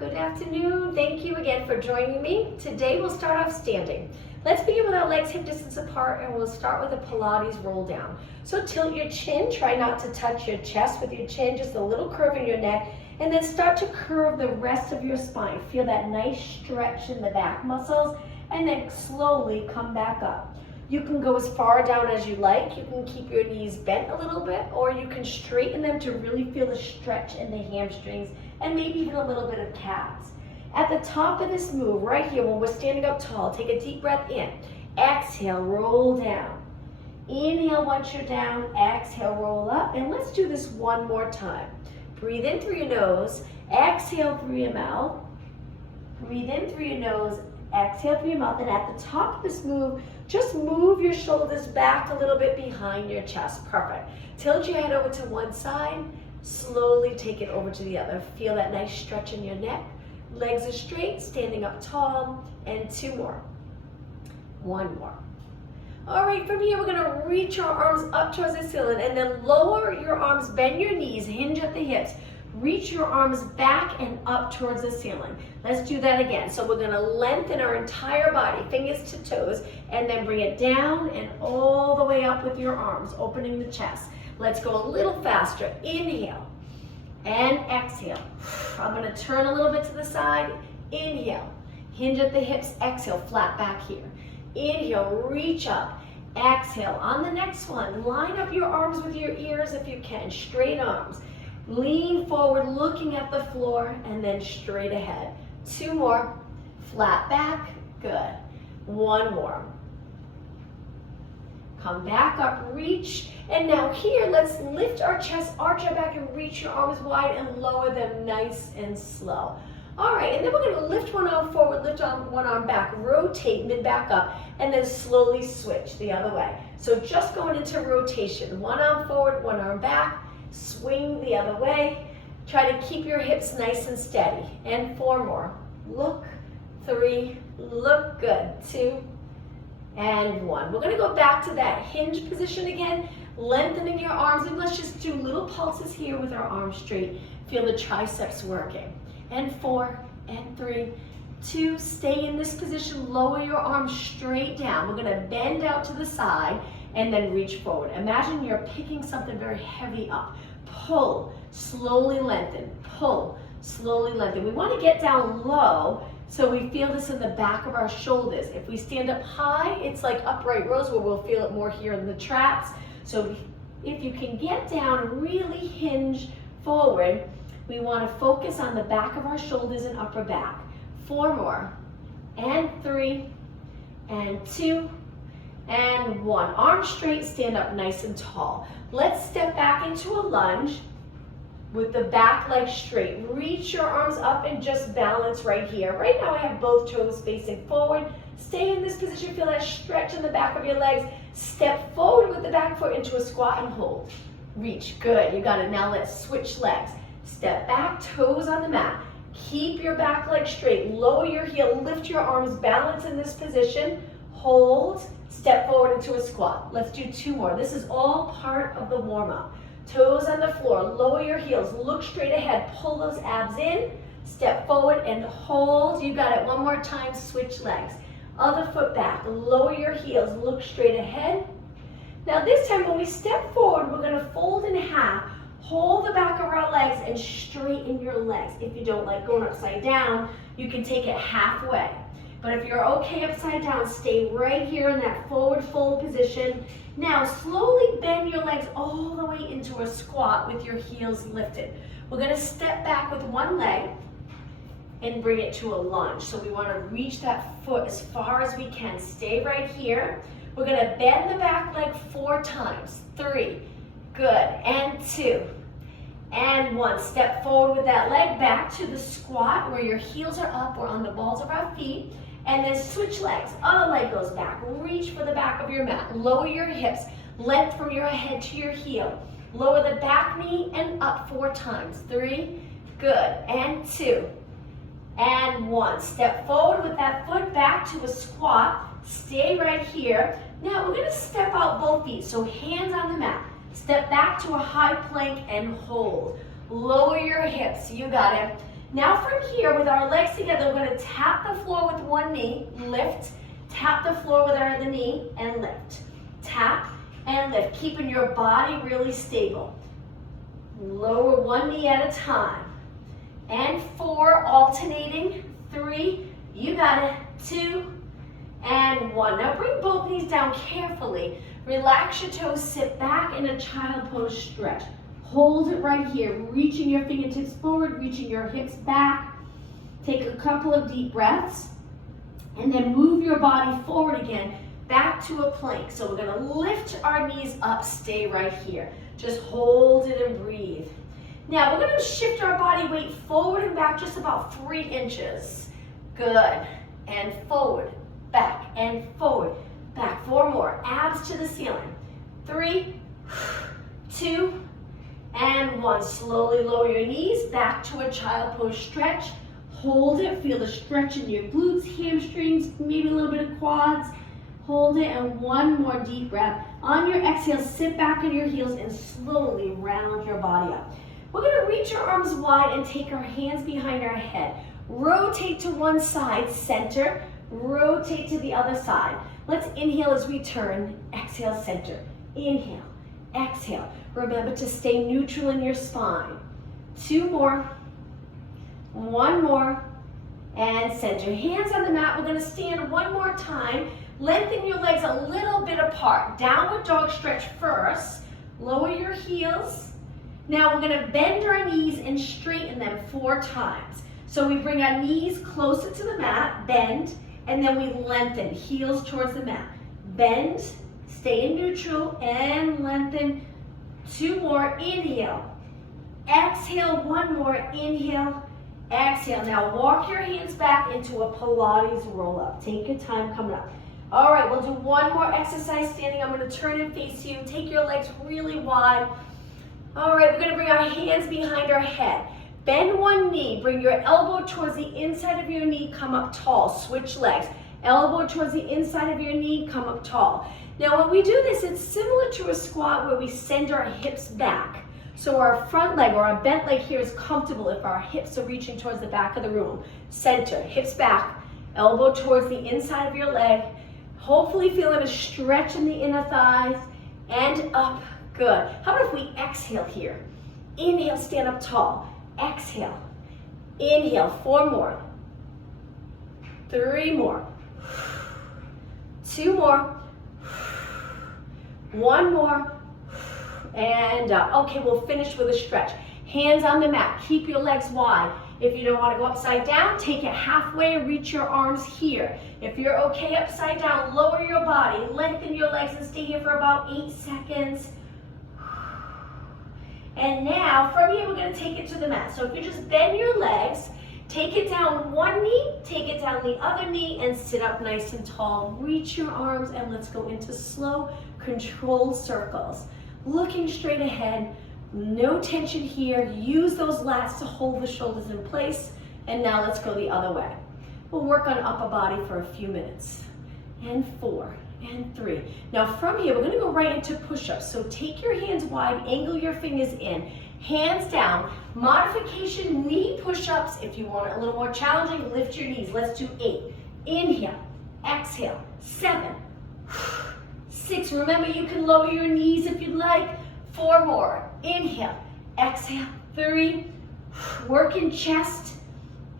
Good afternoon. Thank you again for joining me. Today we'll start off standing. Let's begin with our legs hip distance apart, and we'll start with a Pilates roll down. So tilt your chin, try not to touch your chest with your chin, just a little curve in your neck, and then start to curve the rest of your spine. Feel that nice stretch in the back muscles, and then slowly come back up. You can go as far down as you like. You can keep your knees bent a little bit, or you can straighten them to really feel the stretch in the hamstrings and maybe even a little bit of calves. At the top of this move, right here, when we're standing up tall, take a deep breath in. Exhale, roll down. Inhale once you're down, exhale, roll up. And let's do this one more time. Breathe in through your nose, exhale through your mouth. Breathe in through your nose, exhale through your mouth. And at the top of this move, just move your shoulders back a little bit behind your chest. Perfect. Tilt your head over to one side. Slowly take it over to the other. Feel that nice stretch in your neck. Legs are straight, standing up tall, and two more. One more. All right, from here, we're gonna reach our arms up towards the ceiling and then lower your arms, bend your knees, hinge at the hips. Reach your arms back and up towards the ceiling. Let's do that again. So we're gonna lengthen our entire body, fingers to toes, and then bring it down and all the way up with your arms, opening the chest. Let's go a little faster. Inhale and exhale. I'm gonna turn a little bit to the side. Inhale, hinge at the hips, exhale, flat back here. Inhale, reach up. Exhale. On the next one, line up your arms with your ears if you can, straight arms. Lean forward, looking at the floor, and then straight ahead. Two more, flat back, good. One more. Come back up, reach, and now here, let's lift our chest, arch our back, and reach your arms wide and lower them nice and slow. All right, and then we're gonna lift one arm forward, lift one arm back, rotate mid back up, and then slowly switch the other way. So just going into rotation, one arm forward, one arm back, swing the other way. Try to keep your hips nice and steady. And four more. Look, three, look good, two, and one. We're gonna go back to that hinge position again, lengthening your arms, and let's just do little pulses here with our arms straight. Feel the triceps working. And four, and three, two, stay in this position, lower your arms straight down. We're gonna bend out to the side and then reach forward. Imagine you're picking something very heavy up. Pull, slowly lengthen, pull, slowly lengthen. We wanna get down low so we feel this in the back of our shoulders. If we stand up high, it's like upright rows where we'll feel it more here in the traps. So if you can get down, really hinge forward, we want to focus on the back of our shoulders and upper back. Four more, and three, and two, and one. Arms straight, stand up nice and tall. Let's step back into a lunge with the back leg straight. Reach your arms up and just balance right here. Right now I have both toes facing forward. Stay in this position, feel that stretch in the back of your legs. Step forward with the back foot into a squat and hold. Reach, good, you got it. Now let's switch legs. Step back, toes on the mat. Keep your back leg straight, lower your heel, lift your arms, balance in this position. Hold, step forward into a squat. Let's do two more. This is all part of the warm-up. Toes on the floor, lower your heels, look straight ahead, pull those abs in, step forward and hold. You got it. One more time, switch legs. Other foot back, lower your heels, look straight ahead. Now this time when we step forward, we're gonna fold in half, hold the back of our legs and straighten your legs. If you don't like going upside down, you can take it halfway. But if you're okay upside down, stay right here in that forward fold position. Now slowly bend your legs all the way into a squat with your heels lifted. We're gonna step back with one leg and bring it to a lunge. So we wanna reach that foot as far as we can. Stay right here. We're gonna bend the back leg 4 times. 3, good, and 2, and 1. Step forward with that leg back to the squat where your heels are up or on the balls of our feet. And then switch legs. Other leg goes back. Reach for the back of your mat. Lower your hips. Length from your head to your heel. Lower the back knee and up 4 times. 3, good, and 2, and 1. Step forward with that foot back to a squat. Stay right here. Now we're gonna step out both feet. So hands on the mat. Step back to a high plank and hold. Lower your hips. You got it. Now from here, with our legs together, we're gonna tap the floor with one knee, lift, tap the floor with our other knee, and lift. Tap and lift, keeping your body really stable. Lower one knee at a time. And 4, alternating. 3, you got it. 2, and 1. Now bring both knees down carefully. Relax your toes, sit back in a child pose stretch. Hold it right here, reaching your fingertips forward, reaching your hips back. Take a couple of deep breaths, and then move your body forward again, back to a plank. So we're gonna lift our knees up, stay right here. Just hold it and breathe. Now we're gonna shift our body weight forward and back just about 3 inches. Good, and forward, back, and forward, back. 4 more, abs to the ceiling. 3, 2, and 1. Slowly lower your knees back to a child pose stretch. Hold it, feel the stretch in your glutes, hamstrings, maybe a little bit of quads. Hold it, and 1 more deep breath. On your exhale, sit back on your heels and slowly round your body up. We're gonna reach our arms wide and take our hands behind our head. Rotate to one side, center. Rotate to the other side. Let's inhale as we turn. Exhale, center. Inhale, exhale. Remember to stay neutral in your spine. 2 more. 1 more. And center. Hands on the mat. We're gonna stand 1 more time. Lengthen your legs a little bit apart. Downward dog stretch first. Lower your heels. Now we're gonna bend our knees and straighten them 4 times. So we bring our knees closer to the mat, bend, and then we lengthen, heels towards the mat. Bend, stay in neutral, and lengthen. 2 more, inhale. Exhale, 1 more, inhale, exhale. Now walk your hands back into a Pilates roll up. Take your time coming up. All right, we'll do 1 more exercise standing. I'm gonna turn and face you. Take your legs really wide. All right, we're gonna bring our hands behind our head. Bend 1 knee, bring your elbow towards the inside of your knee, come up tall, switch legs. Elbow towards the inside of your knee, come up tall. Now when we do this, it's similar to a squat where we send our hips back. So our front leg or our bent leg here is comfortable if our hips are reaching towards the back of the room. Center, hips back, elbow towards the inside of your leg. Hopefully feeling a stretch in the inner thighs and up. Good. How about if we exhale here? Inhale, stand up tall. Exhale. Inhale, 4 more. 3 more. 2 more. 1 more. And up. Okay, we'll finish with a stretch. Hands on the mat. Keep your legs wide. If you don't want to go upside down, take it halfway, reach your arms here. If you're okay upside down, lower your body, lengthen your legs and stay here for about 8 seconds. And now, from here, we're gonna take it to the mat. So if you just bend your legs, take it down 1 knee, take it down the other knee, and sit up nice and tall. Reach your arms, and let's go into slow, controlled circles. Looking straight ahead, no tension here. Use those lats to hold the shoulders in place. And now let's go the other way. We'll work on upper body for a few minutes. And 4. And 3. Now from here, we're gonna go right into push-ups. So take your hands wide, angle your fingers in, hands down. Modification knee push-ups. If you want it a little more challenging, lift your knees. Let's do 8. Inhale, exhale, 7, 6. Remember, you can lower your knees if you'd like. 4 more. Inhale, exhale, 3. Working chest,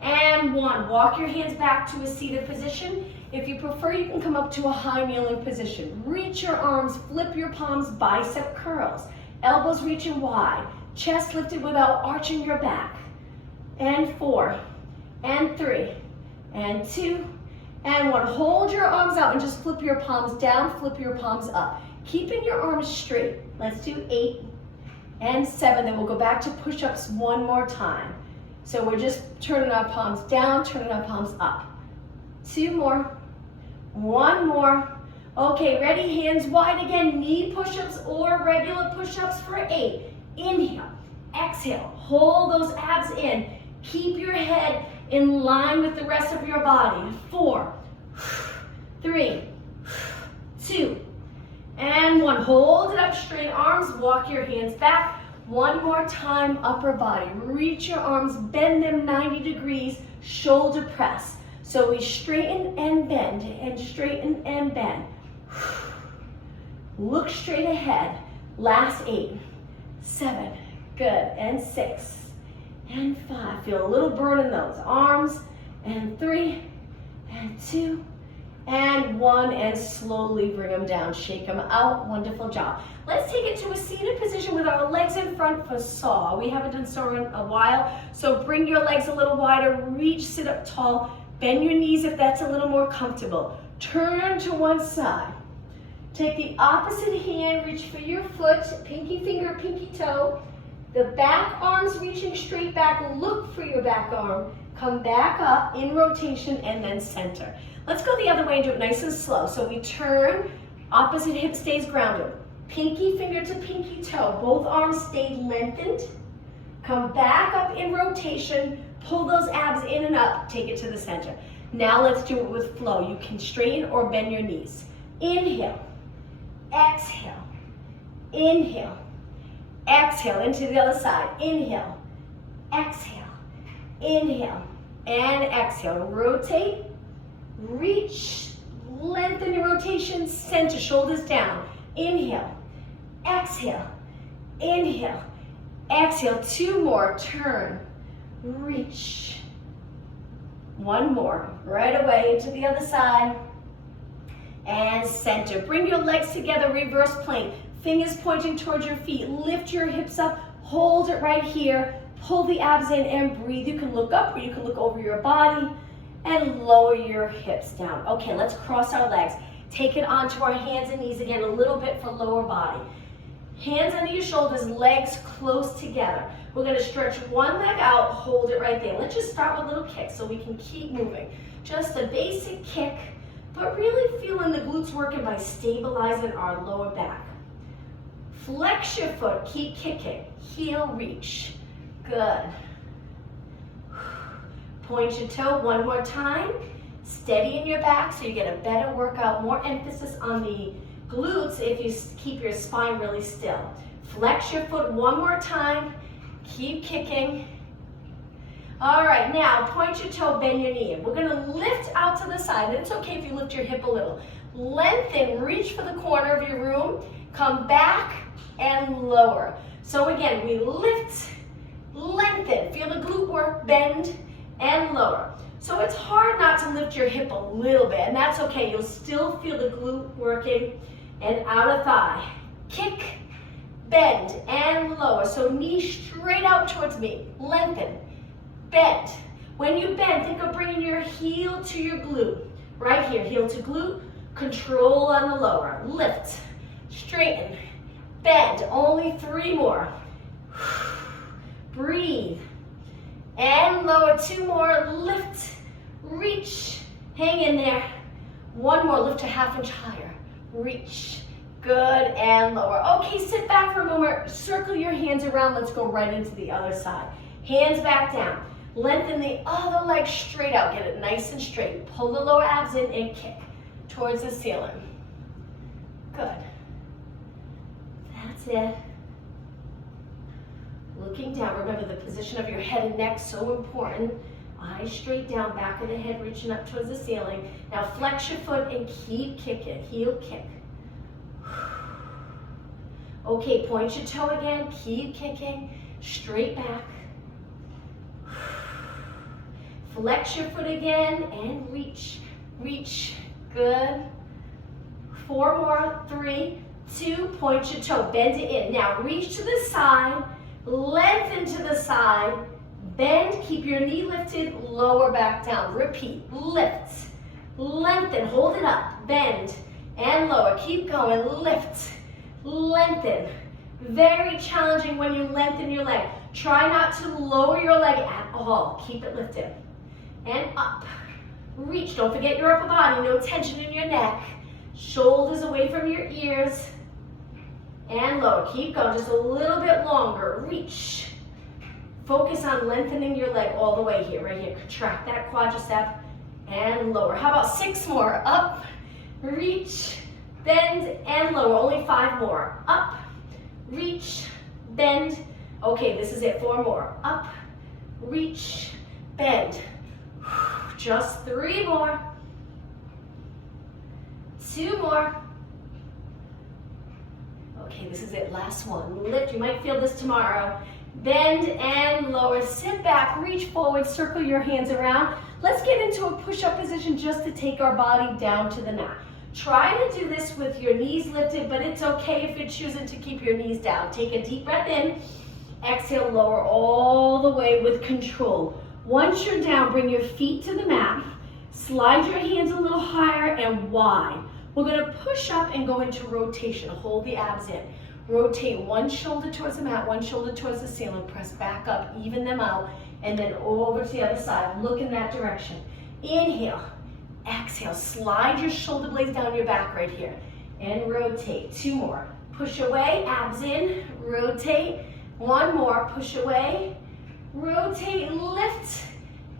and 1. Walk your hands back to a seated position. If you prefer, you can come up to a high kneeling position. Reach your arms, flip your palms, bicep curls. Elbows reaching wide, chest lifted without arching your back. And 4, and 3, and 2, and 1. Hold your arms out and just flip your palms down, flip your palms up. Keeping your arms straight. Let's do 8 and 7. Then we'll go back to push-ups 1 more time. So we're just turning our palms down, turning our palms up. 2 more. 1 more. Okay, ready? Hands wide again. Knee push-ups or regular push-ups for 8. Inhale, exhale. Hold those abs in. Keep your head in line with the rest of your body. 4, 3, 2, and 1. Hold it up, straight arms. Walk your hands back. One more time, upper body. Reach your arms, bend them 90 degrees, shoulder press. So we straighten and bend, and straighten and bend. Look straight ahead. Last 8, 7, good, and 6, and 5. Feel a little burn in those arms, and 3, and 2, and 1, and slowly bring them down. Shake them out. Wonderful job. Let's take it to a seated position with our legs in front for saw. We haven't done saw in a while, so bring your legs a little wider. Reach, sit up tall. Bend your knees if that's a little more comfortable. Turn to one side. Take the opposite hand, reach for your foot, pinky finger, pinky toe. The back arm's reaching straight back. Look for your back arm. Come back up in rotation and then center. Let's go the other way and do it nice and slow. So we turn, opposite hip stays grounded. Pinky finger to pinky toe. Both arms stay lengthened. Come back up in rotation. Pull those abs in and up. Take it to the center. Now let's do it with flow. You can straighten or bend your knees. Inhale. Exhale. Inhale. Exhale into the other side. Inhale. Exhale. Inhale. And exhale. Rotate. Reach. Lengthen your rotation. Center. Shoulders down. Inhale. Exhale. Inhale. Exhale. 2 more. Turn. Reach. 1 more. Right away into the other side. And center. Bring your legs together, reverse plank. Fingers pointing towards your feet. Lift your hips up. Hold it right here. Pull the abs in and breathe. You can look up or you can look over your body and lower your hips down. Okay, let's cross our legs. Take it onto our hands and knees again, a little bit for lower body. Hands under your shoulders, legs close together. We're gonna stretch one leg out, hold it right there. Let's just start with a little kick so we can keep moving. Just a basic kick, but really feeling the glutes working by stabilizing our lower back. Flex your foot, keep kicking. Heel reach, good. Point your toe one more time. Steady in your back so you get a better workout, more emphasis on the glutes if you keep your spine really still. Flex your foot one more time. Keep kicking. All right, now point your toe, bend your knee. We're gonna lift out to the side. It's okay if you lift your hip a little. Lengthen, reach for the corner of your room. Come back and lower. So again, we lift, lengthen. Feel the glute work, bend and lower. So it's hard not to lift your hip a little bit, and that's okay. You'll still feel the glute working and outer thigh. Kick, bend, and lower. So knee straight out towards me. Lengthen, bend. When you bend, think of bringing your heel to your glute. Right here, heel to glute, control on the lower. Lift, straighten, bend. Only 3 more. Breathe. And lower, 2 more, lift, reach, hang in there. 1 more, lift a ½ inch higher, reach, good, and lower. Okay, sit back for a moment, circle your hands around, let's go right into the other side. Hands back down, lengthen the other leg straight out, get it nice and straight. Pull the lower abs in and kick towards the ceiling. Good. That's it. Looking down, remember the position of your head and neck, so important. Eyes straight down, back of the head reaching up towards the ceiling. Now flex your foot and keep kicking, heel kick. Okay, point your toe again, keep kicking, straight back. Flex your foot again and reach, reach, good. 4 more, 3, 2, point your toe, bend it in. Now reach to the side, lengthen to the side, bend, keep your knee lifted, lower back down. Repeat, lift, lengthen, hold it up, bend, and lower. Keep going, lift, lengthen. Very challenging when you lengthen your leg. Try not to lower your leg at all. Keep it lifted. And up, reach. Don't forget your upper body, no tension in your neck. Shoulders away from your ears. And lower, keep going, just a little bit longer, reach. Focus on lengthening your leg all the way here, right here. Contract that quadricep and lower. How about 6 more? Up, reach, bend, and lower. Only 5 more. Up, reach, bend, Okay, this is it, 4 more. Up, reach, bend. Just 3 more. 2 more. Okay, this is it, last one. Lift, you might feel this tomorrow. Bend and lower, sit back, reach forward, circle your hands around. Let's get into a push-up position just to take our body down to the mat. Try to do this with your knees lifted, but it's okay if you're choosing to keep your knees down. Take a deep breath in, exhale, lower all the way with control. Once you're down, bring your feet to the mat, slide your hands a little higher and wide. We're gonna push up and go into rotation. Hold the abs in. Rotate one shoulder towards the mat, one shoulder towards the ceiling. Press back up, even them out, and then over to the other side. Look in that direction. Inhale, exhale. Slide your shoulder blades down your back right here. And rotate. 2 more. Push away, abs in, rotate. 1 more, push away, rotate, lift,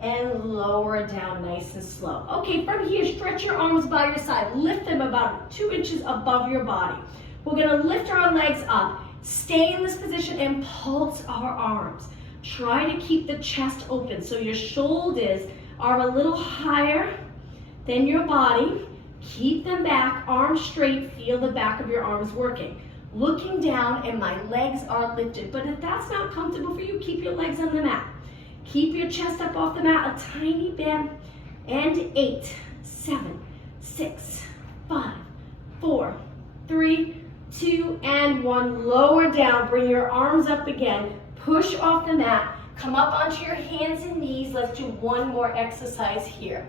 and lower down nice and slow. Okay, from here, stretch your arms by your side. Lift them about 2 inches above your body. We're gonna lift our legs up, stay in this position and pulse our arms. Try to keep the chest open so your shoulders are a little higher than your body. Keep them back, arms straight, feel the back of your arms working. Looking down and my legs are lifted, but if that's not comfortable for you, keep your legs on the mat. Keep your chest up off the mat a tiny bit. And 8, 7, 6, 5, 4, 3, 2, and 1. Lower down, bring your arms up again. Push off the mat, come up onto your hands and knees. Let's do 1 more exercise here.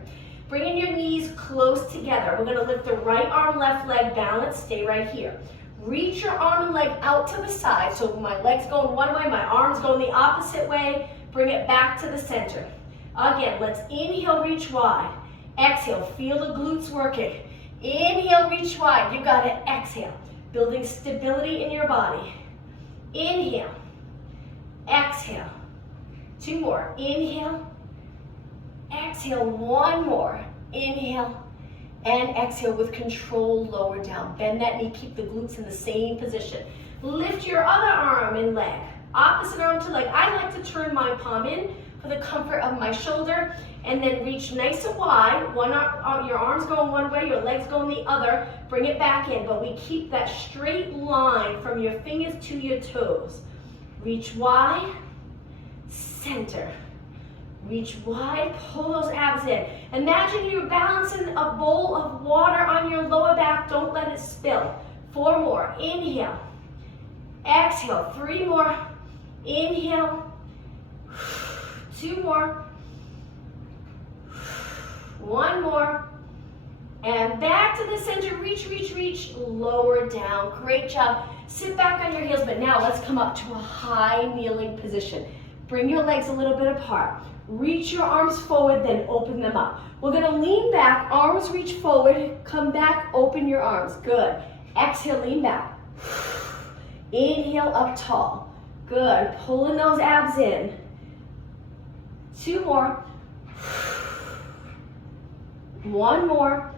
Bringing your knees close together. We're gonna lift the right arm, left leg, balance, stay right here. Reach your arm and leg out to the side. So my leg's going one way, my arm's going the opposite way. Bring it back to the center. Again, let's inhale, reach wide. Exhale, feel the glutes working. Inhale, reach wide. You got it. Exhale, building stability in your body. Inhale, exhale. 2 more. Inhale, exhale. 1 more. Inhale. And exhale with control, lower down. Bend that knee, keep the glutes in the same position. Lift your other arm and leg. Opposite arm to leg. I like to turn my palm in for the comfort of my shoulder and then reach nice and wide. Your arms going one way, your legs going the other. Bring it back in, but we keep that straight line from your fingers to your toes. Reach wide, center. Reach wide, pull those abs in. Imagine you're balancing a bowl of water on your lower back. Don't let it spill. 4 more. Inhale. Exhale. 3 more. Inhale. 2 more. 1 more. And back to the center. Reach, reach, reach. Lower down. Great job. Sit back on your heels, but now let's come up to a high kneeling position. Bring your legs a little bit apart. Reach your arms forward, then open them up. We're gonna lean back, arms reach forward, come back, open your arms. Good. Exhale, lean back. Inhale, up tall. Good. Pulling those abs in. 2 more. 1 more.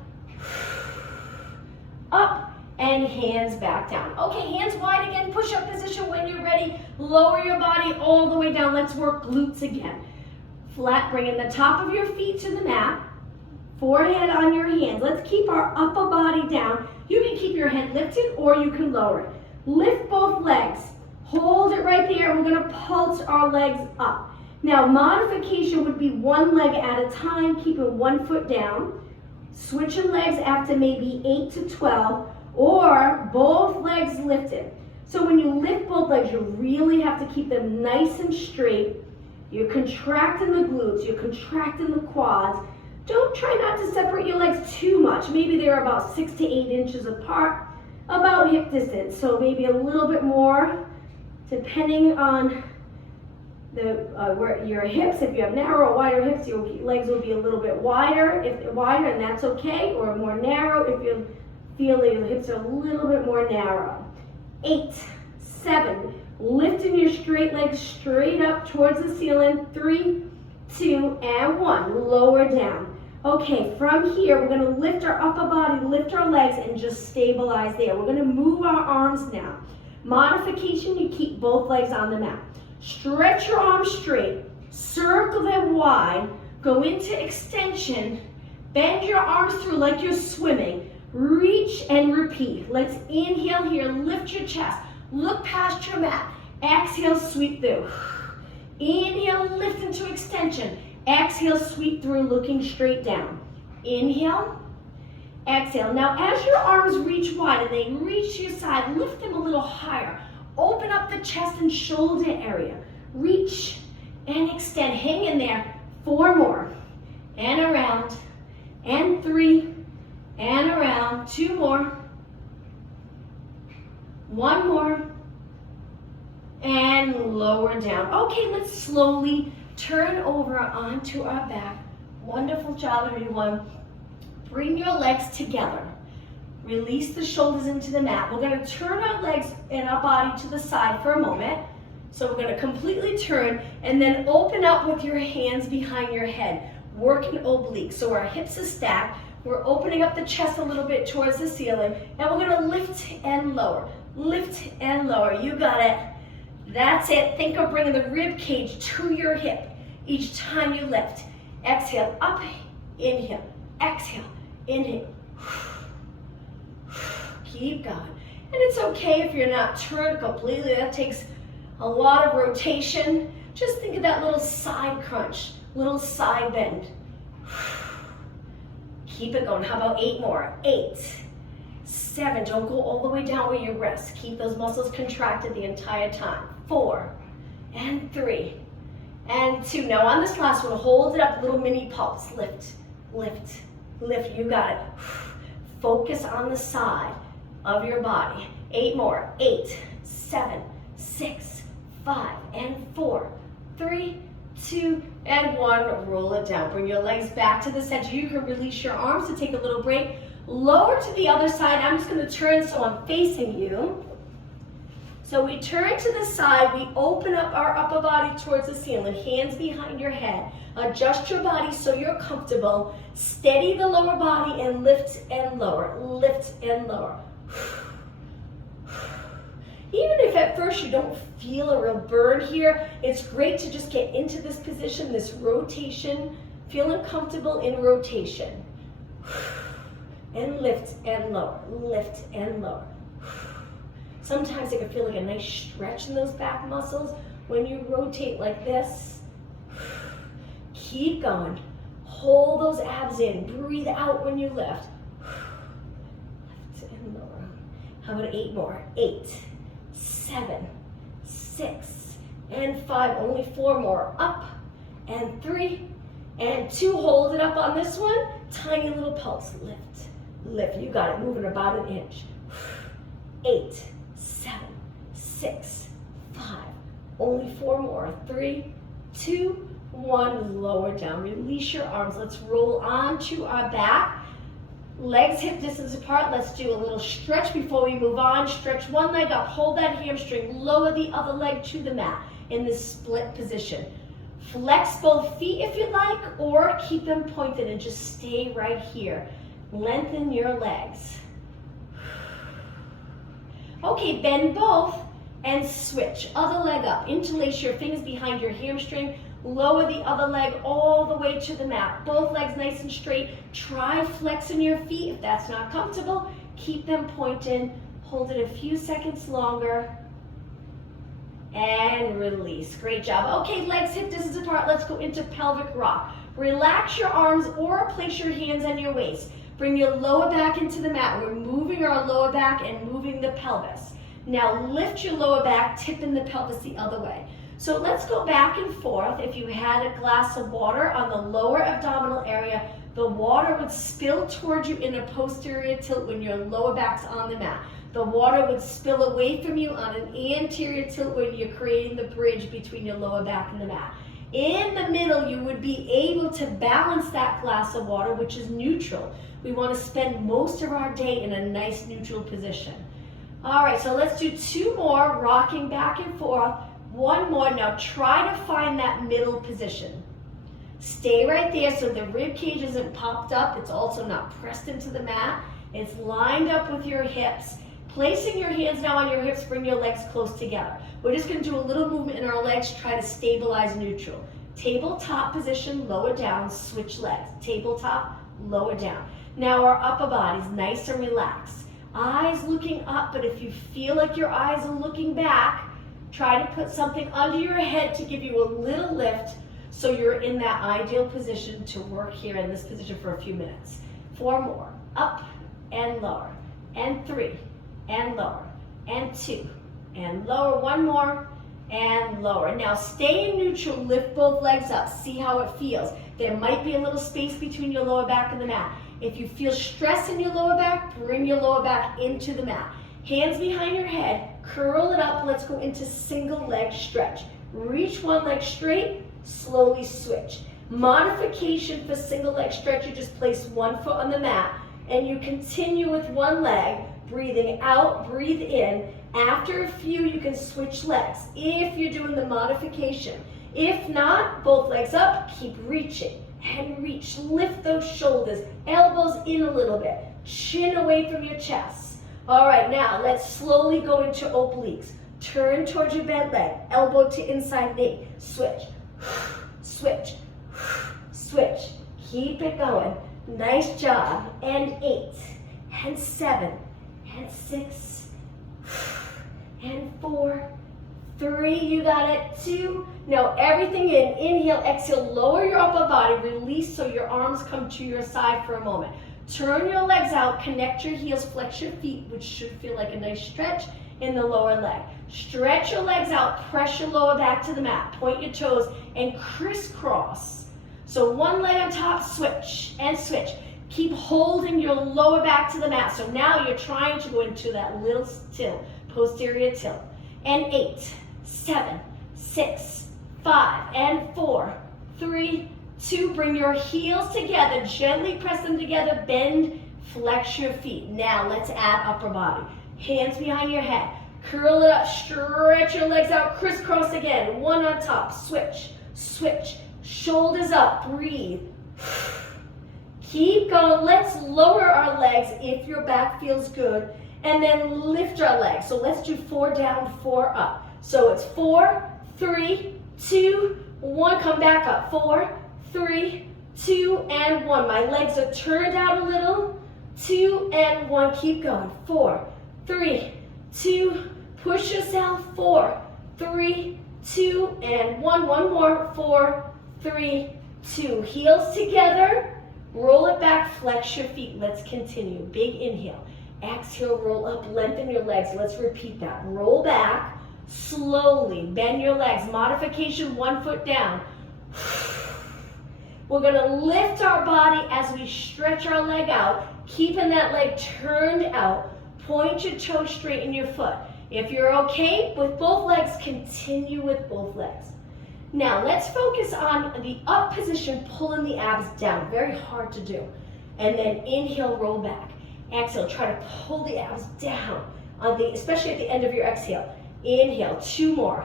Up and hands back down. Okay, hands wide again. Push up position when you're ready. Lower your body all the way down. Let's work glutes again. Flat, bringing the top of your feet to the mat. Forehead on your hands. Let's keep our upper body down. You can keep your head lifted or you can lower it. Lift both legs. Hold it right there. We're going to pulse our legs up. Now, modification would be 1 leg at a time, keeping 1 foot down. Switching legs after maybe 8 to 12, or both legs lifted. So when you lift both legs, you really have to keep them nice and straight. You're contracting the glutes, you're contracting the quads. Don't try not to separate your legs too much. Maybe they're about 6 to 8 inches apart, about hip distance. So maybe a little bit more, depending on where your hips. If you have narrow or wider hips, your legs will be a little bit wider, and that's okay, or more narrow if you feel that your hips are a little bit more narrow. 8, 7, lifting your straight legs straight up towards the ceiling. 3, 2, and 1. Lower down. Okay, from here, we're gonna lift our upper body, lift our legs, and just stabilize there. We're gonna move our arms now. Modification, you keep both legs on the mat. Stretch your arms straight, circle them wide, go into extension, bend your arms through like you're swimming, reach and repeat. Let's inhale here, lift your chest, look past your mat, exhale, sweep through. Inhale, lift into extension, exhale, sweep through, looking straight down. Inhale, exhale. Now as your arms reach wide and they reach your side, lift them a little higher. Open up the chest and shoulder area. Reach and extend. Hang in there. 4 more. And around. And 3. And around. 2 more. 1 more. And lower down. Okay, let's slowly turn over onto our back. Wonderful job, everyone. Bring your legs together. Release the shoulders into the mat. We're going to turn our legs and our body to the side for a moment. So we're going to completely turn and then open up with your hands behind your head. Working obliques. So our hips are stacked. We're opening up the chest a little bit towards the ceiling. And we're going to lift and lower. Lift and lower. You got it. That's it. Think of bringing the rib cage to your hip each time you lift. Exhale, up, inhale, exhale, inhale. Keep going. And it's okay if you're not turned completely. That takes a lot of rotation. Just think of that little side crunch, little side bend. Keep it going. How about 8 more? 8, 7. Don't go all the way down where you rest. Keep those muscles contracted the entire time. 4, and 3, and 2. Now on this last one, hold it up, little mini pulse. Lift, lift, lift. You got it. Focus on the side of your body. 8 more. 8, 7, 6, 5, and 4, 3, 2, and 1. Roll it down. Bring your legs back to the center. You can release your arms to take a little break. Lower to the other side. I'm just going to turn so I'm facing you. So we turn to the side. We open up our upper body towards the ceiling. Hands behind your head. Adjust your body so you're comfortable. Steady the lower body and lift and lower. Lift and lower. Even if at first you don't feel a real burn here, it's great to just get into this position, this rotation, feeling comfortable in rotation. And lift and lower, lift and lower. Sometimes it can feel like a nice stretch in those back muscles when you rotate like this. Keep going. Hold those abs in. Breathe out when you lift. Lift and lower. How about 8 more? 8, 7, 6, and 5. Only 4 more. Up, and 3, and 2. Hold it up on this one. Tiny little pulse. Lift, lift. You got it. Moving about an inch. 8, 7, 6, 5. Only 4 more. 3, 2, 1. Lower down. Release your arms. Let's roll onto our back. Legs hip distance apart. Let's do a little stretch before we move on. Stretch one leg up. Hold that hamstring. Lower the other leg to the mat in this split position. Flex both feet if you like, or keep them pointed and just stay right here. Lengthen your legs. Okay, bend both and switch. Other leg up. Interlace your fingers behind your hamstring. Lower the other leg all the way to the mat. Both legs nice and straight. Try flexing your feet if that's not comfortable. Keep them pointed. Hold it a few seconds longer. And release. Great job. Okay, legs hip distance apart. Let's go into pelvic rock. Relax your arms or place your hands on your waist. Bring your lower back into the mat. We're moving our lower back and moving the pelvis. Now lift your lower back, tipping the pelvis the other way. So let's go back and forth. If you had a glass of water on the lower abdominal area, the water would spill towards you in a posterior tilt when your lower back's on the mat. The water would spill away from you on an anterior tilt when you're creating the bridge between your lower back and the mat. In the middle, you would be able to balance that glass of water, which is neutral. We want to spend most of our day in a nice neutral position. All right, so let's do 2 more, rocking back and forth. 1 more. Now try to find that middle position. Stay right there so the rib cage isn't popped up. It's also not pressed into the mat. It's lined up with your hips. Placing your hands now on your hips, bring your legs close together. We're just going to do a little movement in our legs, try to stabilize neutral. Tabletop position, lower down, switch legs. Tabletop, lower down. Now our upper body's nice and relaxed. Eyes looking up, but if you feel like your eyes are looking back, try to put something under your head to give you a little lift so you're in that ideal position to work here in this position for a few minutes. 4 more. Up and lower. And 3 and lower. And 2 and lower. 1 more and lower. Now stay in neutral, lift both legs up. See how it feels. There might be a little space between your lower back and the mat. If you feel stress in your lower back, bring your lower back into the mat. Hands behind your head, curl it up. Let's go into single leg stretch. Reach one leg straight, slowly switch. Modification for single leg stretch, you just place one foot on the mat and you continue with one leg, breathing out, breathe in. After a few, you can switch legs if you're doing the modification. If not, both legs up, keep reaching and reach. Lift those shoulders, elbows in a little bit, chin away from your chest. All right, now let's slowly go into obliques. Turn towards your bent leg, elbow to inside knee. Switch, switch, switch. Keep it going. Nice job. And 8, and 7, and 6, and 4, 3, you got it, 2. Now everything in, inhale, exhale, lower your upper body, release so your arms come to your side for a moment. Turn your legs out, connect your heels, flex your feet, which should feel like a nice stretch in the lower leg. Stretch your legs out, press your lower back to the mat, point your toes, and crisscross. So one leg on top, switch, and switch. Keep holding your lower back to the mat. So now you're trying to go into that little tilt, posterior tilt. And 8, 7, 6, 5, and 4, 3, 2. Bring your heels together, gently press them together, bend, flex your feet. Now let's add upper body. Hands behind your head, curl it up, stretch your legs out, crisscross again. One on top, switch, switch, shoulders up, breathe. Keep going. Let's lower our legs if your back feels good, and then lift our legs. So let's do 4 down, 4 up. So it's 4, 3, 2, 1. Come back up. 4, 3, 2, and 1. My legs are turned out a little. 2 and 1. Keep going. 4, 3, 2. Push yourself. 4, 3, 2, and 1. One more. 4, 3, 2. Heels together. Roll it back. Flex your feet. Let's continue. Big inhale. Exhale, roll up, lengthen your legs. Let's repeat that. Roll back, slowly, bend your legs. Modification, 1 foot down. We're gonna lift our body as we stretch our leg out, keeping that leg turned out. Point your toes, straighten your foot. If you're okay with both legs, continue with both legs. Now let's focus on the up position, pulling the abs down. Very hard to do. And then inhale, roll back. Exhale, try to pull the abs down, especially at the end of your exhale. Inhale, 2 more.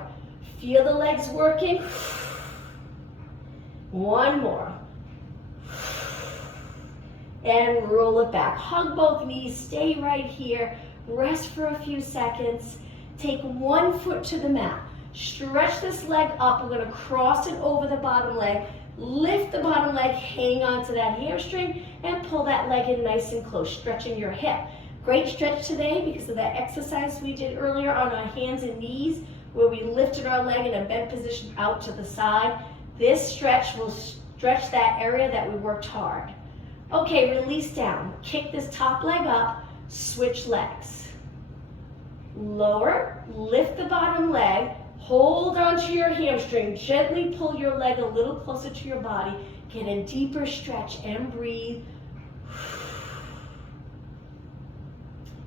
Feel the legs working. 1 more. And roll it back. Hug both knees, stay right here. Rest for a few seconds. Take 1 foot to the mat. Stretch this leg up. We're gonna cross it over the bottom leg. Lift the bottom leg, hang on to that hamstring, and pull that leg in nice and close, stretching your hip. Great stretch today because of that exercise we did earlier on our hands and knees, where we lifted our leg in a bent position out to the side. This stretch will stretch that area that we worked hard. Okay, release down. Kick this top leg up, switch legs. Lower, lift the bottom leg, hold onto your hamstring, gently pull your leg a little closer to your body, get a deeper stretch and breathe.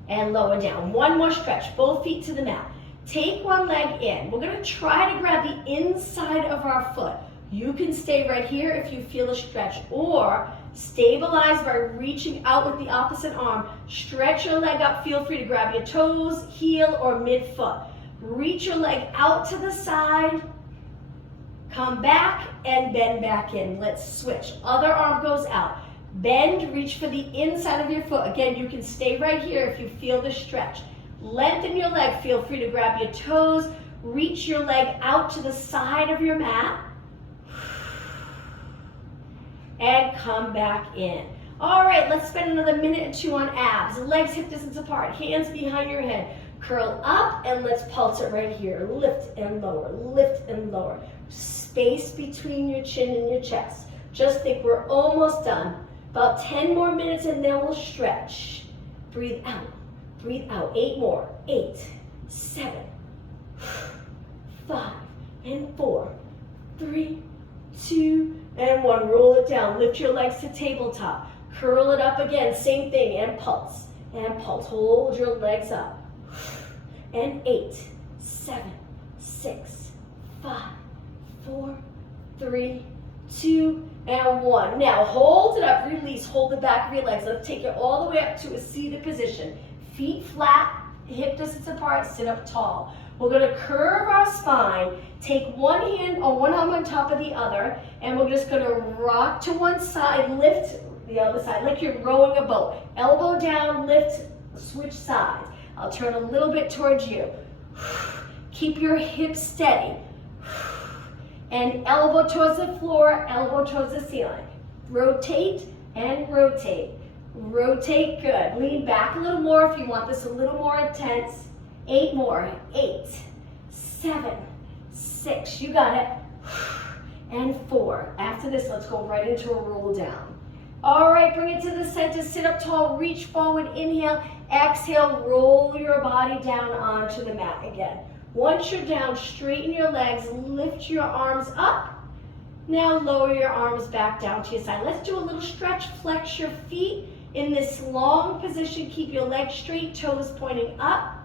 And lower down. 1 more stretch, both feet to the mat. Take 1 leg in. We're gonna try to grab the inside of our foot. You can stay right here if you feel a stretch, or stabilize by reaching out with the opposite arm. Stretch your leg up, feel free to grab your toes, heel, or midfoot. Reach your leg out to the side, come back, and bend back in. Let's switch. Other arm goes out. Bend, reach for the inside of your foot. Again, you can stay right here if you feel the stretch. Lengthen your leg. Feel free to grab your toes. Reach your leg out to the side of your mat. And come back in. All right, let's spend another minute or two on abs. Legs hip distance apart, hands behind your head. Curl up and let's pulse it right here. Lift and lower, lift and lower. Space between your chin and your chest. Just think we're almost done. About 10 more minutes and then we'll stretch. Breathe out, breathe out. 8 more. 8, 7, 5, and 4, 3, 2, and 1. Roll it down. Lift your legs to tabletop. Curl it up again. Same thing. And pulse. And pulse. Hold your legs up. And 8, 7, 6, 5, 4, 3, 2, and 1. Now hold it up. Release. Hold the back of your legs. Let's take it all the way up to a seated position. Feet flat. Hip distance apart. Sit up tall. We're going to curve our spine, take one hand or one arm on top of the other, and we're just going to rock to one side, lift the other side, like you're rowing a boat. Elbow down, lift, switch sides. I'll turn a little bit towards you. Keep your hips steady. And elbow towards the floor, elbow towards the ceiling. Rotate and rotate. Rotate, good. Lean back a little more if you want this a little more intense. 8 more. 8, 7, 6. You got it. And 4. After this, let's go right into a roll down. All right, bring it to the center. Sit up tall. Reach forward. Inhale. Exhale. Roll your body down onto the mat again. Once you're down, straighten your legs. Lift your arms up. Now lower your arms back down to your side. Let's do a little stretch. Flex your feet in this long position. Keep your legs straight. Toes pointing up.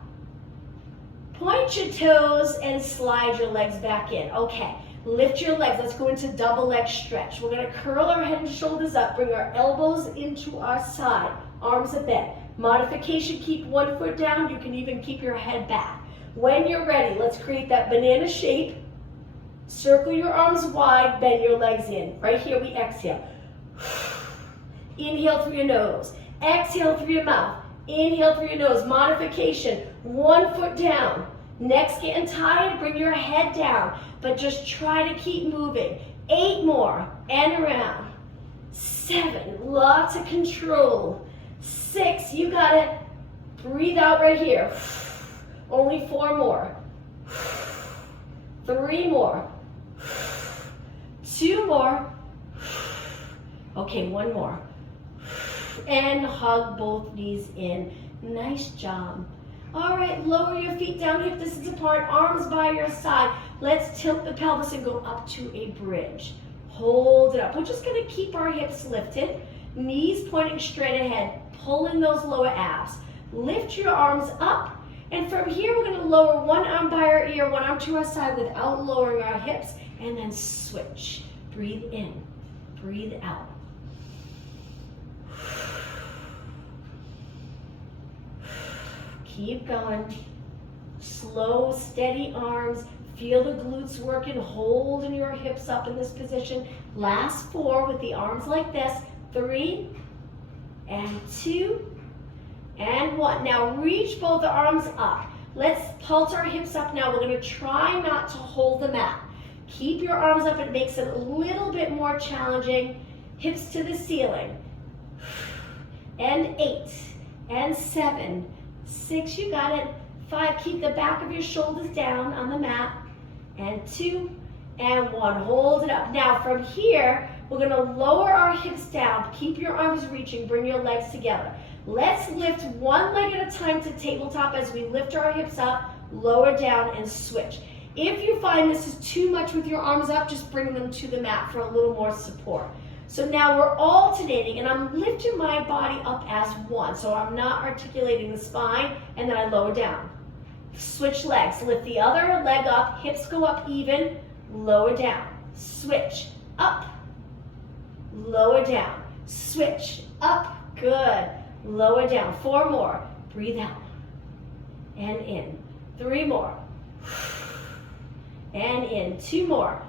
Point your toes and slide your legs back in. Okay, lift your legs. Let's go into double leg stretch. We're going to curl our head and shoulders up. Bring our elbows into our side. Arms are bent. Modification, keep one foot down. You can even keep your head back. When you're ready, let's create that banana shape. Circle your arms wide, bend your legs in. Right here, we exhale. Inhale through your nose. Exhale through your mouth. Inhale through your nose. Modification. 1 foot down. Neck's getting tired. Bring your head down. But just try to keep moving. 8 more. And around. 7. Lots of control. 6. You got it. Breathe out right here. Only 4 more. 3 more. 2 more. Okay, 1 more. And hug both knees in. Nice job. All right, lower your feet down, hip distance apart, arms by your side. Let's tilt the pelvis and go up to a bridge. Hold it up. We're just going to keep our hips lifted, knees pointing straight ahead, pulling those lower abs. Lift your arms up, and from here we're going to lower one arm by our ear, one arm to our side without lowering our hips, and then switch. Breathe in, breathe out. Keep going. Slow, steady arms. Feel the glutes working, holding your hips up in this position. Last 4 with the arms like this. 3, and 2, and 1. Now reach both the arms up. Let's pulse our hips up now. We're going to try not to hold the mat. Keep your arms up. It makes it a little bit more challenging. Hips to the ceiling. And 8, and 7, 6, you got it. 5, keep the back of your shoulders down on the mat. And 2, and 1, hold it up. Now from here, we're gonna lower our hips down. Keep your arms reaching, bring your legs together. Let's lift one leg at a time to tabletop as we lift our hips up, lower down, and switch. If you find this is too much with your arms up, just bring them to the mat for a little more support. So now we're alternating, and I'm lifting my body up as one. So I'm not articulating the spine, and then I lower down. Switch legs. Lift the other leg up. Hips go up even. Lower down. Switch. Up. Lower down. Switch. Up. Good. Lower down. 4 more. Breathe out. And in. 3 more. And in. 2 more.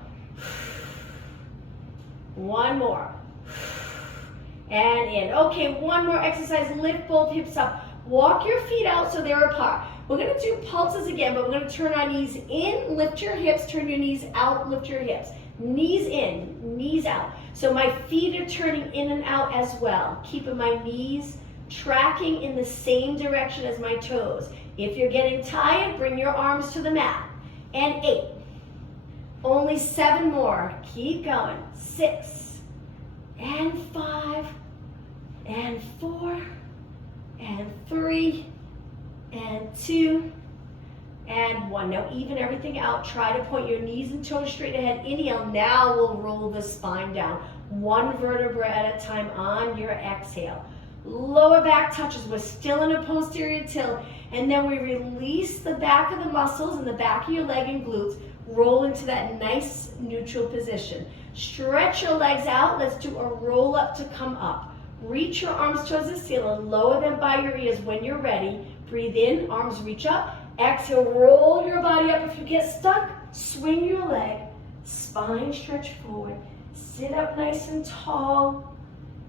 1 more. And in. Okay, 1 more exercise. Lift both hips up. Walk your feet out so they're apart. We're gonna do pulses again, but we're gonna turn our knees in, lift your hips, turn your knees out, lift your hips. Knees in, knees out. So my feet are turning in and out as well, keeping my knees tracking in the same direction as my toes. If you're getting tired, bring your arms to the mat. And 8. Only 7 more. Keep going. 6. And 5. And 4. And 3. And 2. And 1. Now even everything out. Try to point your knees and toes straight ahead. Inhale. Now we'll roll the spine down. 1 vertebra at a time on your exhale. Lower back touches. We're still in a posterior tilt. And then we release the back of the muscles in the back of your leg and glutes. Roll into that nice neutral position. Stretch your legs out. Let's do a roll up to come up. Reach your arms towards the ceiling. Lower them by your ears when you're ready. Breathe in. Arms reach up. Exhale. Roll your body up. If you get stuck, swing your leg. Spine stretch forward. Sit up nice and tall.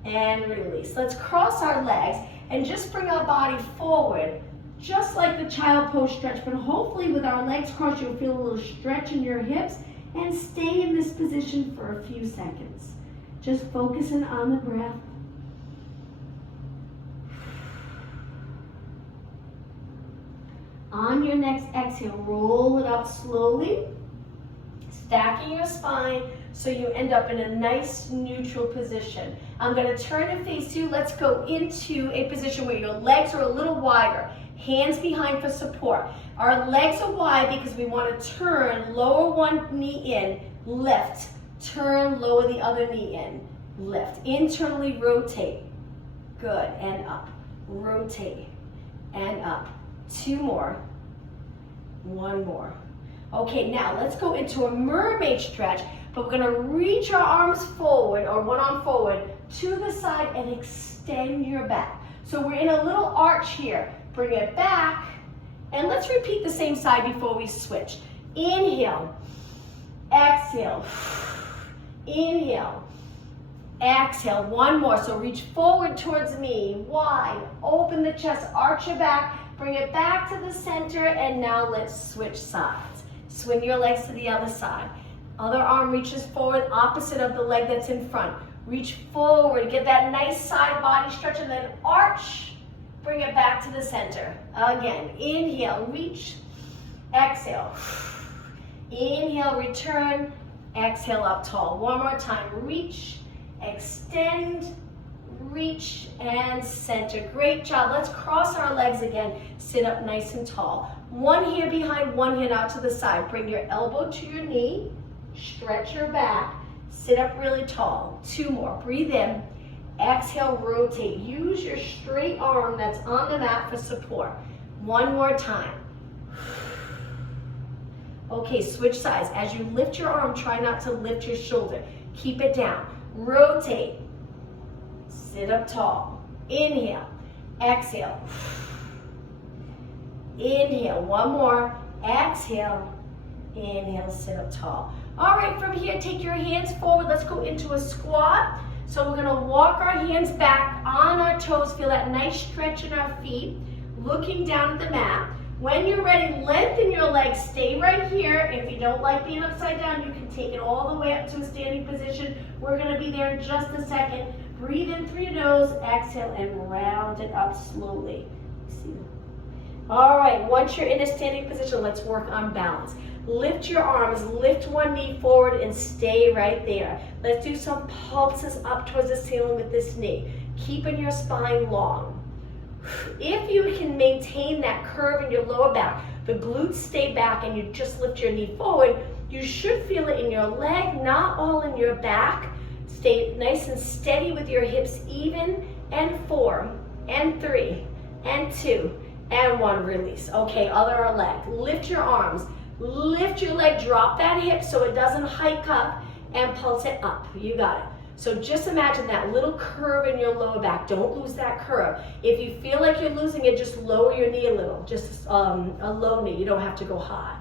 And release. Let's cross our legs and just bring our body forward, just like the child pose stretch, but hopefully with our legs crossed, you'll feel a little stretch in your hips, and stay in this position for a few seconds. Just focusing on the breath. On your next exhale, roll it up slowly, stacking your spine so you end up in a nice neutral position. I'm going to turn and face you. Let's go into a position where your legs are a little wider. Hands behind for support. Our legs are wide because we want to turn, lower one knee in, lift. Turn, lower the other knee in, lift. Internally rotate. Good, and up. Rotate, and up. 2 more. 1 more. Okay, now let's go into a mermaid stretch, but we're gonna reach our arms forward, or one arm forward, to the side and extend your back. So we're in a little arch here. Bring it back, and let's repeat the same side before we switch. Inhale, exhale, inhale, exhale. 1 more, so reach forward towards me, wide, open the chest, arch your back, bring it back to the center, and now let's switch sides. Swing your legs to the other side. Other arm reaches forward, opposite of the leg that's in front. Reach forward, get that nice side body stretch, and then arch. Bring it back to the center. Again, inhale, reach, exhale. Inhale, return, exhale up tall. 1 more time, reach, extend, reach, and center. Great job. Let's cross our legs again. Sit up nice and tall. 1 hand behind, 1 hand out to the side. Bring your elbow to your knee, stretch your back, sit up really tall. 2 more, breathe in. Exhale, rotate. Use your straight arm that's on the mat for support. 1 more time. Okay, switch sides. As you lift your arm, try not to lift your shoulder. Keep it down. Rotate. Sit up tall. Inhale. Exhale. Inhale. 1 more. Exhale. Inhale, sit up tall. All right, from here, take your hands forward. Let's go into a squat. So we're gonna walk our hands back on our toes. Feel that nice stretch in our feet. Looking down at the mat. When you're ready, lengthen your legs. Stay right here. If you don't like being upside down, you can take it all the way up to a standing position. We're gonna be there in just a second. Breathe in through your nose, exhale, and round it up slowly. All right, once you're in a standing position, let's work on balance. Lift your arms, lift 1 knee forward and stay right there. Let's do some pulses up towards the ceiling with this knee. Keeping your spine long. If you can maintain that curve in your lower back, the glutes stay back and you just lift your knee forward, you should feel it in your leg, not all in your back. Stay nice and steady with your hips even, and 4, and 3, and 2, and 1, release. Okay, other leg. Lift your arms. Lift your leg, drop that hip so it doesn't hike up, and pulse it up. You got it. So just imagine that little curve in your lower back. Don't lose that curve. If you feel like you're losing it, just lower your knee a little. Just a low knee. You don't have to go high.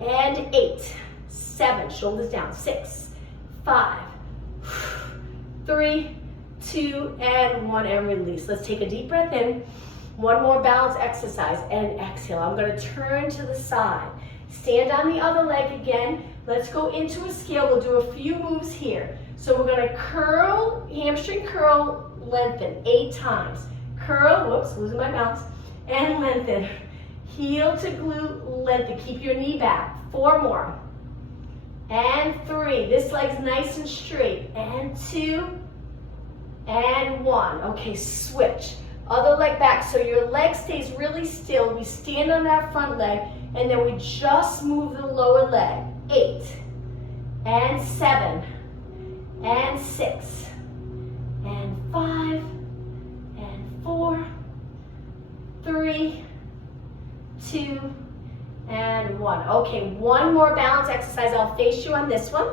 And 8, 7, shoulders down. 6, 5, 3, 2, and 1, and release. Let's take a deep breath in. One more balance exercise and exhale. I'm going to turn to the side. Stand on the other leg again. Let's go into a scale. We'll do a few moves here. So we're going to curl, hamstring curl, lengthen 8 times. Curl, whoops, losing my balance, and lengthen. Heel to glute, lengthen. Keep your knee back. 4 more. And 3. This leg's nice and straight. And 2. And 1. Okay, switch. Other leg back, so your leg stays really still. We stand on that front leg, and then we just move the lower leg. 8, and 7, and 6, and 5, and 4, 3, 2, and 1. Okay, one more balance exercise. I'll face you on this one.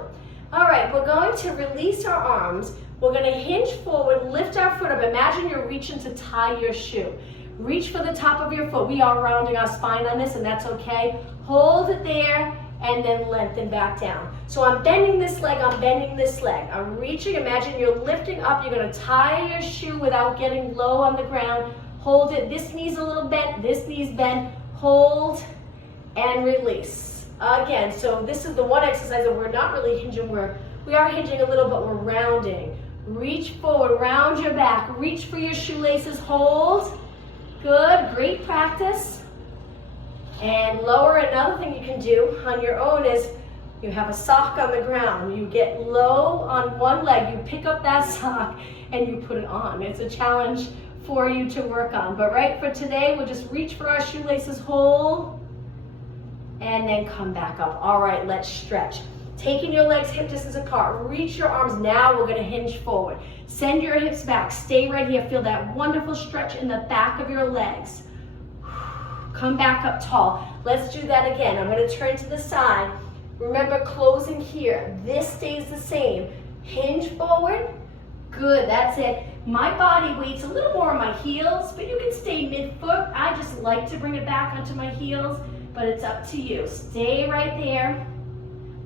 All right, we're going to release our arms. We're going to hinge forward, lift our foot up. Imagine you're reaching to tie your shoe. Reach for the top of your foot. We are rounding our spine on this, and that's okay. Hold it there, and then lengthen back down. So I'm bending this leg, I'm bending this leg. I'm reaching, imagine you're lifting up. You're going to tie your shoe without getting low on the ground. Hold it. This knee's a little bent, this knee's bent. Hold, and release. Again, so this is the one exercise that we're not really hinging. We are hinging a little, but we're rounding. Reach forward, round your back, reach for your shoelaces, hold. Good, great practice. And lower. Another thing you can do on your own is you have a sock on the ground. You get low on one leg, you pick up that sock and you put it on. It's a challenge for you to work on. But right for today, we'll just reach for our shoelaces, hold, and then come back up. All right, let's stretch. Taking your legs hip distance apart, reach your arms. Now we're going to hinge forward. Send your hips back. Stay right here. Feel that wonderful stretch in the back of your legs. Come back up tall. Let's do that again. I'm going to turn to the side. Remember, closing here. This stays the same. Hinge forward. Good, that's it. My body weight's a little more on my heels, but you can stay mid-foot. I just like to bring it back onto my heels, but it's up to you. Stay right there.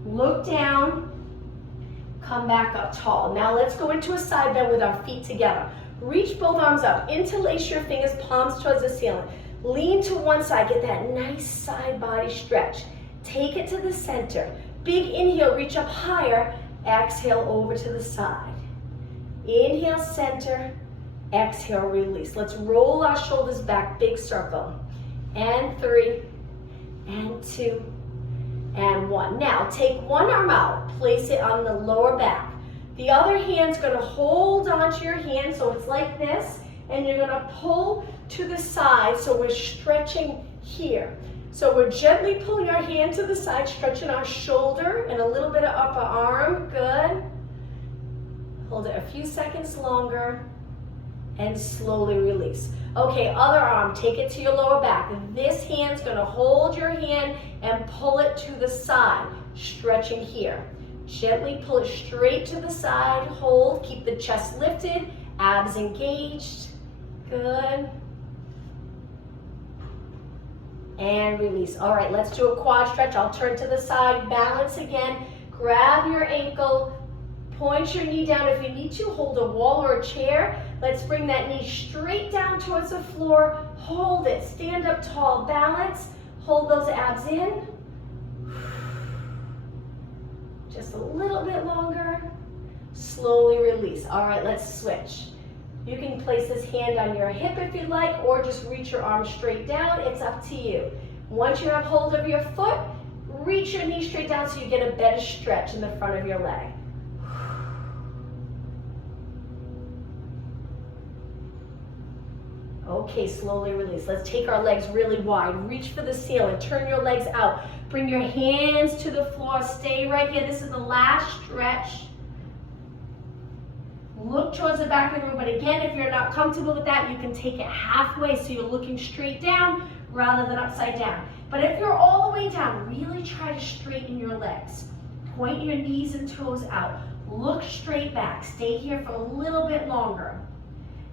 Look down, come back up tall. Now let's go into a side bend with our feet together. Reach both arms up, interlace your fingers, palms towards the ceiling. Lean to one side, get that nice side body stretch. Take it to the center. Big inhale, reach up higher. Exhale over to the side. Inhale, center. Exhale, release. Let's roll our shoulders back, big circle. And 3, and 2, and 1. Now, take one arm out, place it on the lower back. The other hand's going to hold onto your hand, so it's like this, and you're going to pull to the side, so we're stretching here. So we're gently pulling our hand to the side, stretching our shoulder and a little bit of upper arm. Good. Hold it a few seconds longer, and slowly release. Okay, other arm, take it to your lower back. This hand's going to hold your hand and pull it to the side, stretching here. Gently pull it straight to the side, hold, keep the chest lifted, abs engaged. Good. And release. All right, let's do a quad stretch. I'll turn to the side, balance again, grab your ankle, point your knee down. If you need to, hold a wall or a chair. Let's bring that knee straight down towards the floor. Hold it, stand up tall, balance. Hold those abs in. Just a little bit longer. Slowly release. All right, let's switch. You can place this hand on your hip if you'd like, or just reach your arm straight down. It's up to you. Once you have hold of your foot, reach your knee straight down so you get a better stretch in the front of your leg. Okay, slowly release. Let's take our legs really wide. Reach for the ceiling. Turn your legs out. Bring your hands to the floor. Stay right here. This is the last stretch. Look towards the back of the room. But again, if you're not comfortable with that, you can take it halfway so you're looking straight down rather than upside down. But if you're all the way down, really try to straighten your legs. Point your knees and toes out. Look straight back. Stay here for a little bit longer.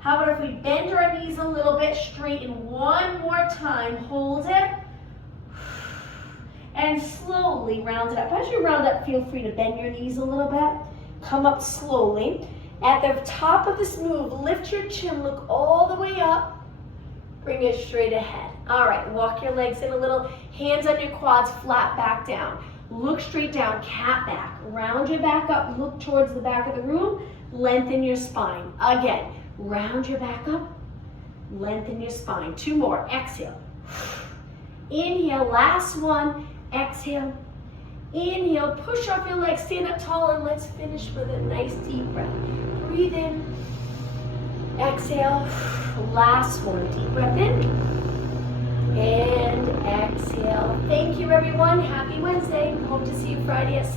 How about if we bend our knees a little bit, straighten one more time, hold it, and slowly round it up. As you round up, feel free to bend your knees a little bit. Come up slowly. At the top of this move, lift your chin, look all the way up. bring it straight ahead. All right, walk your legs in a little, hands on your quads, flat back down. Look straight down, cat back. Round your back up, look towards the back of the room, lengthen your spine. Again, round your back up, lengthen your spine. 2 more, exhale. Inhale, last one, exhale. Inhale, push off your legs, stand up tall, and let's finish with a nice deep breath. Breathe in, exhale, last one, deep breath in, and exhale. Thank you everyone, happy Wednesday. Hope to see you Friday at 7.